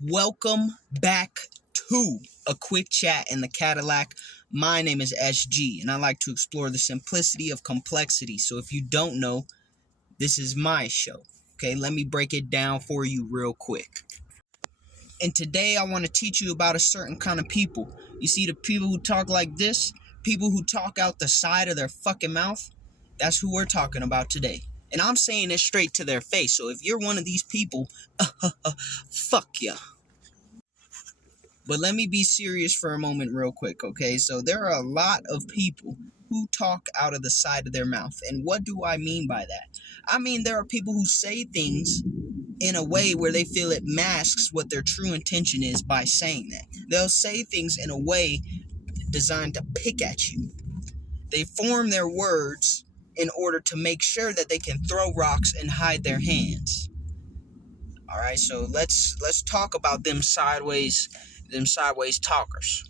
Welcome back to a quick chat in the Cadillac. My name is SG, and I like to explore the simplicity of complexity. So if you don't know, this is my show. Okay, let me break it down for you real quick. And today I want to teach you about a certain kind of people. You see, the people who talk like this, people who talk out the side of their fucking mouth, that's who we're talking about today. And I'm saying it straight to their face. So if you're one of these people, fuck ya. But let me be serious for a moment, real quick, okay? So, there are a lot of people who talk out of the side of their mouth. And what do I mean by that? I mean, there are people who say things in a way where they feel it masks what their true intention is by saying that. They'll say things in a way designed to pick at you. They form their words in order to make sure that they can throw rocks and hide their hands. All right, so let's talk about them sideways talkers.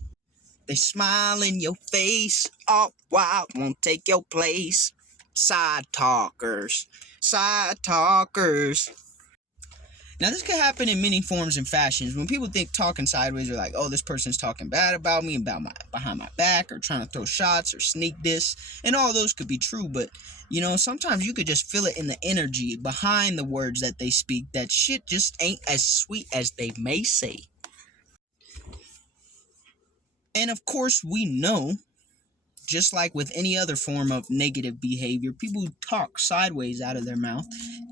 They smile in your face, all wild, won't take your place. Side talkers, side talkers. Now, this could happen in many forms and fashions. When people think talking sideways, they're like, oh, this person's talking bad about me, behind my back, or trying to throw shots or sneak diss. And all those could be true, but, sometimes you could just feel it in the energy behind the words that they speak, that shit just ain't as sweet as they may say. And of course, we know, just like with any other form of negative behavior, people who talk sideways out of their mouth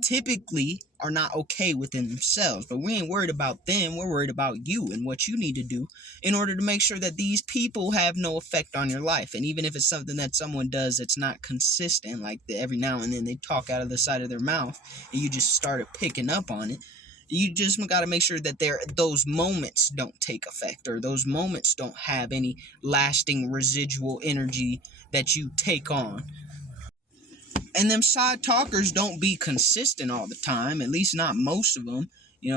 typically are not okay within themselves. But we ain't worried about them. We're worried about you and what you need to do in order to make sure that these people have no effect on your life. And even if it's something that someone does that's not consistent, like every now and then they talk out of the side of their mouth and you just started picking up on it, you just got to make sure that those moments don't take effect, or those moments don't have any lasting residual energy that you take on. And them side talkers don't be consistent all the time, at least not most of them.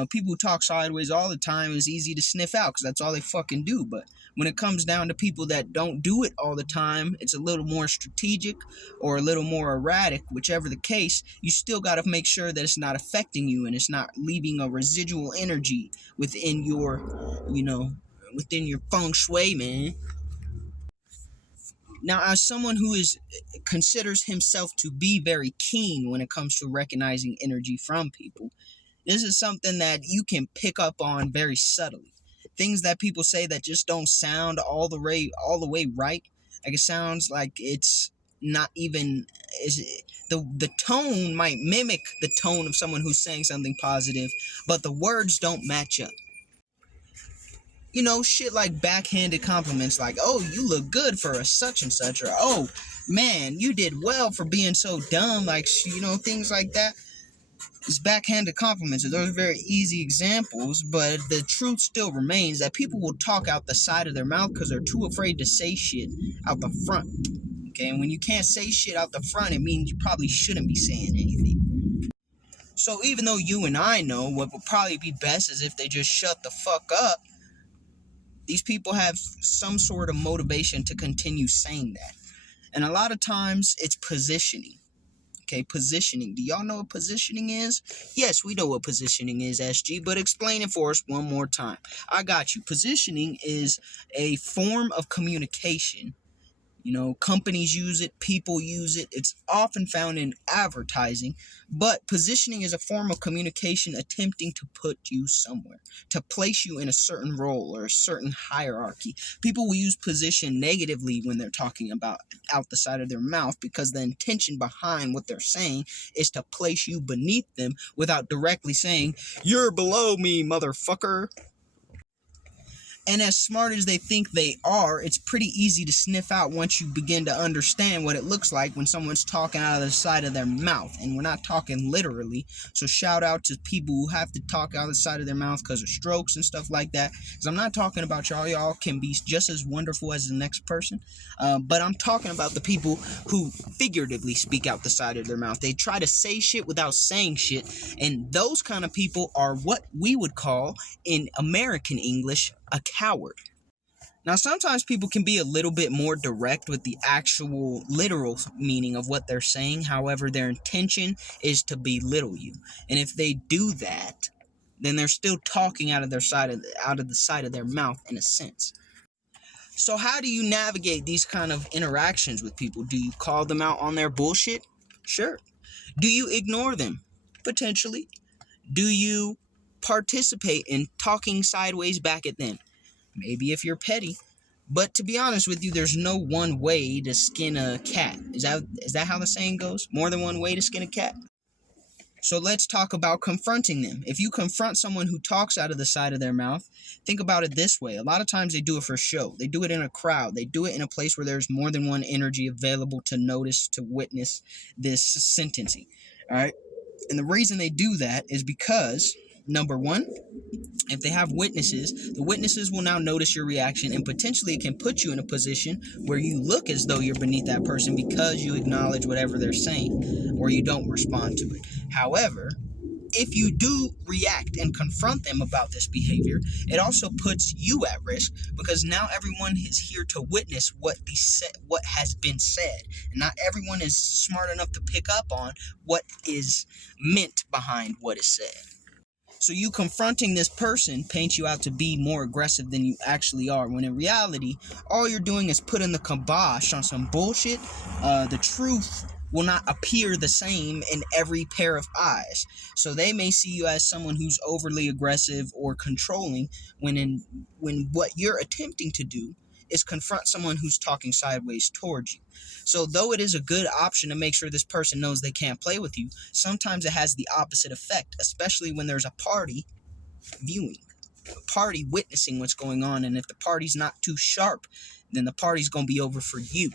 People who talk sideways all the time is easy to sniff out because that's all they fucking do. But when it comes down to people that don't do it all the time, it's a little more strategic or a little more erratic, whichever the case. You still got to make sure that it's not affecting you and it's not leaving a residual energy within your feng shui, man. Now, as someone who considers himself to be very keen when it comes to recognizing energy from people, this is something that you can pick up on very subtly. Things that people say that just don't sound all the way right. Like, it sounds like it's not even the tone might mimic the tone of someone who's saying something positive, but the words don't match up. Shit like backhanded compliments like, oh, you look good for a such and such, or oh, man, you did well for being so dumb, like, things like that. It's backhanded compliments. Those are very easy examples, but the truth still remains that people will talk out the side of their mouth because they're too afraid to say shit out the front. Okay, and when you can't say shit out the front, it means you probably shouldn't be saying anything. So even though you and I know what would probably be best is if they just shut the fuck up, these people have some sort of motivation to continue saying that. And a lot of times it's positioning. Okay, positioning. Do y'all know what positioning is? Yes, we know what positioning is, SG, but explain it for us one more time. I got you. Positioning is a form of communication. Companies use it, people use it. It's often found in advertising, but positioning is a form of communication attempting to put you somewhere, to place you in a certain role or a certain hierarchy. People will use position negatively when they're talking about out the side of their mouth because the intention behind what they're saying is to place you beneath them without directly saying, "You're below me, motherfucker." And as smart as they think they are, it's pretty easy to sniff out once you begin to understand what it looks like when someone's talking out of the side of their mouth. And we're not talking literally. So shout out to people who have to talk out of the side of their mouth because of strokes and stuff like that. Because I'm not talking about y'all. Y'all can be just as wonderful as the next person. But I'm talking about the people who figuratively speak out the side of their mouth. They try to say shit without saying shit. And those kind of people are what we would call, in American English, a coward. Now, sometimes people can be a little bit more direct with the actual literal meaning of what they're saying. However, their intention is to belittle you. And if they do that, then they're still talking out of the side of their mouth in a sense. So how do you navigate these kind of interactions with people? Do you call them out on their bullshit? Sure. Do you ignore them? Potentially. Do you participate in talking sideways back at them? Maybe if you're petty. But to be honest with you, there's no one way to skin a cat. Is that how the saying goes? More than one way to skin a cat? So let's talk about confronting them. If you confront someone who talks out of the side of their mouth, think about it this way. A lot of times they do it for show. They do it in a crowd. They do it in a place where there's more than one energy available to notice, to witness this sentencing. All right? And the reason they do that is because, number one, if they have witnesses, the witnesses will now notice your reaction, and potentially it can put you in a position where you look as though you're beneath that person because you acknowledge whatever they're saying or you don't respond to it. However, if you do react and confront them about this behavior, it also puts you at risk because now everyone is here to witness what has been said, and not everyone is smart enough to pick up on what is meant behind what is said. So you confronting this person paints you out to be more aggressive than you actually are, when in reality, all you're doing is putting the kibosh on some bullshit. The truth will not appear the same in every pair of eyes. So they may see you as someone who's overly aggressive or controlling, when what you're attempting to do is confront someone who's talking sideways towards you. So though it is a good option to make sure this person knows they can't play with you, sometimes it has the opposite effect, especially when there's a party viewing, a party witnessing what's going on. And if the party's not too sharp, then the party's going to be over for you.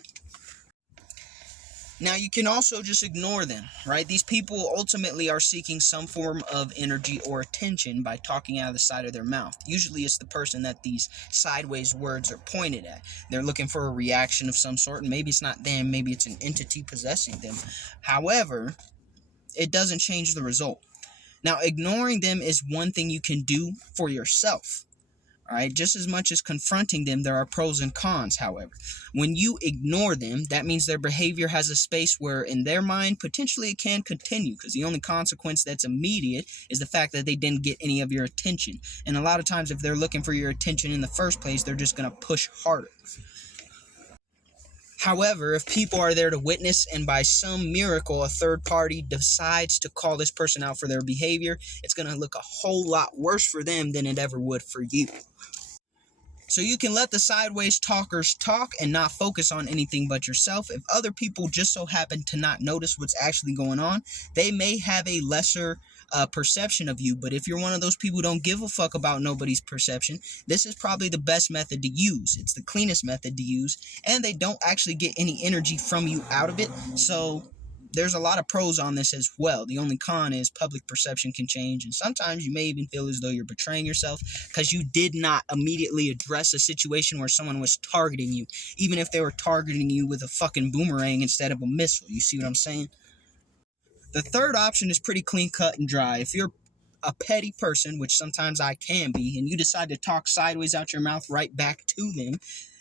Now, you can also just ignore them, right? These people ultimately are seeking some form of energy or attention by talking out of the side of their mouth. Usually it's the person that these sideways words are pointed at. They're looking for a reaction of some sort, and maybe it's not them, maybe it's an entity possessing them. However, it doesn't change the result. Now, ignoring them is one thing you can do for yourself. All right, just as much as confronting them, there are pros and cons, however. When you ignore them, that means their behavior has a space where, in their mind, potentially it can continue, because the only consequence that's immediate is the fact that they didn't get any of your attention. And a lot of times, if they're looking for your attention in the first place, they're just going to push harder. However, if people are there to witness and by some miracle a third party decides to call this person out for their behavior, it's going to look a whole lot worse for them than it ever would for you. So you can let the sideways talkers talk and not focus on anything but yourself. If other people just so happen to not notice what's actually going on, they may have a lesser perception of you. But if you're one of those people who don't give a fuck about nobody's perception, this is probably the best method to use. It's the cleanest method to use, and they don't actually get any energy from you out of it. So there's a lot of pros on this as well. The only con is public perception can change, and sometimes you may even feel as though you're betraying yourself because you did not immediately address a situation where someone was targeting you, even if they were targeting you with a fucking boomerang instead of a missile. You see what I'm saying? The third option is pretty clean cut and dry. If you're a petty person, which sometimes I can be, and you decide to talk sideways out your mouth right back to them,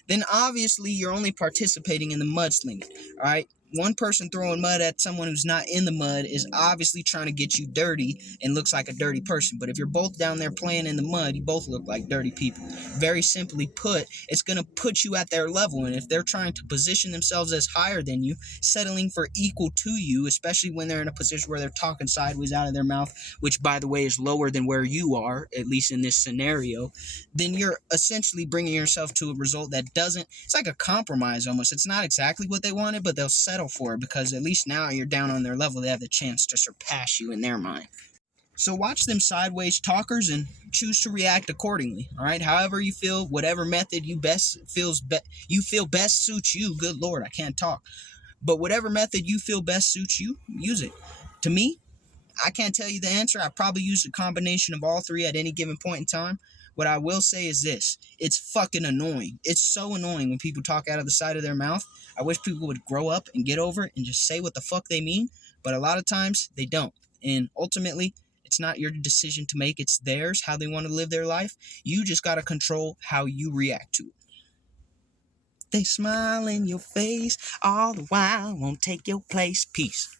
then obviously you're only participating in the mudslinging, all right? One person throwing mud at someone who's not in the mud is obviously trying to get you dirty and looks like a dirty person. But if you're both down there playing in the mud, you both look like dirty people. Very simply put, it's going to put you at their level. And if they're trying to position themselves as higher than you, settling for equal to you, especially when they're in a position where they're talking sideways out of their mouth, which, by the way, is lower than where you are, at least in this scenario, then you're essentially bringing yourself to a result that it's like a compromise almost. It's not exactly what they wanted, but they'll settle for it because at least now you're down on their level. They have the chance to surpass you in their mind. So watch them sideways talkers and choose to react accordingly. All right, however you feel, whatever method you feel best suits you. Good Lord, I can't talk. But whatever method you feel best suits you, use it. To me, I can't tell you the answer. I probably use a combination of all three at any given point in time. What I will say is this: it's fucking annoying. It's so annoying when people talk out of the side of their mouth. I wish people would grow up and get over it and just say what the fuck they mean. But a lot of times they don't. And ultimately, it's not your decision to make. It's theirs, how they want to live their life. You just got to control how you react to it. They smile in your face all the while, won't take your place. Peace.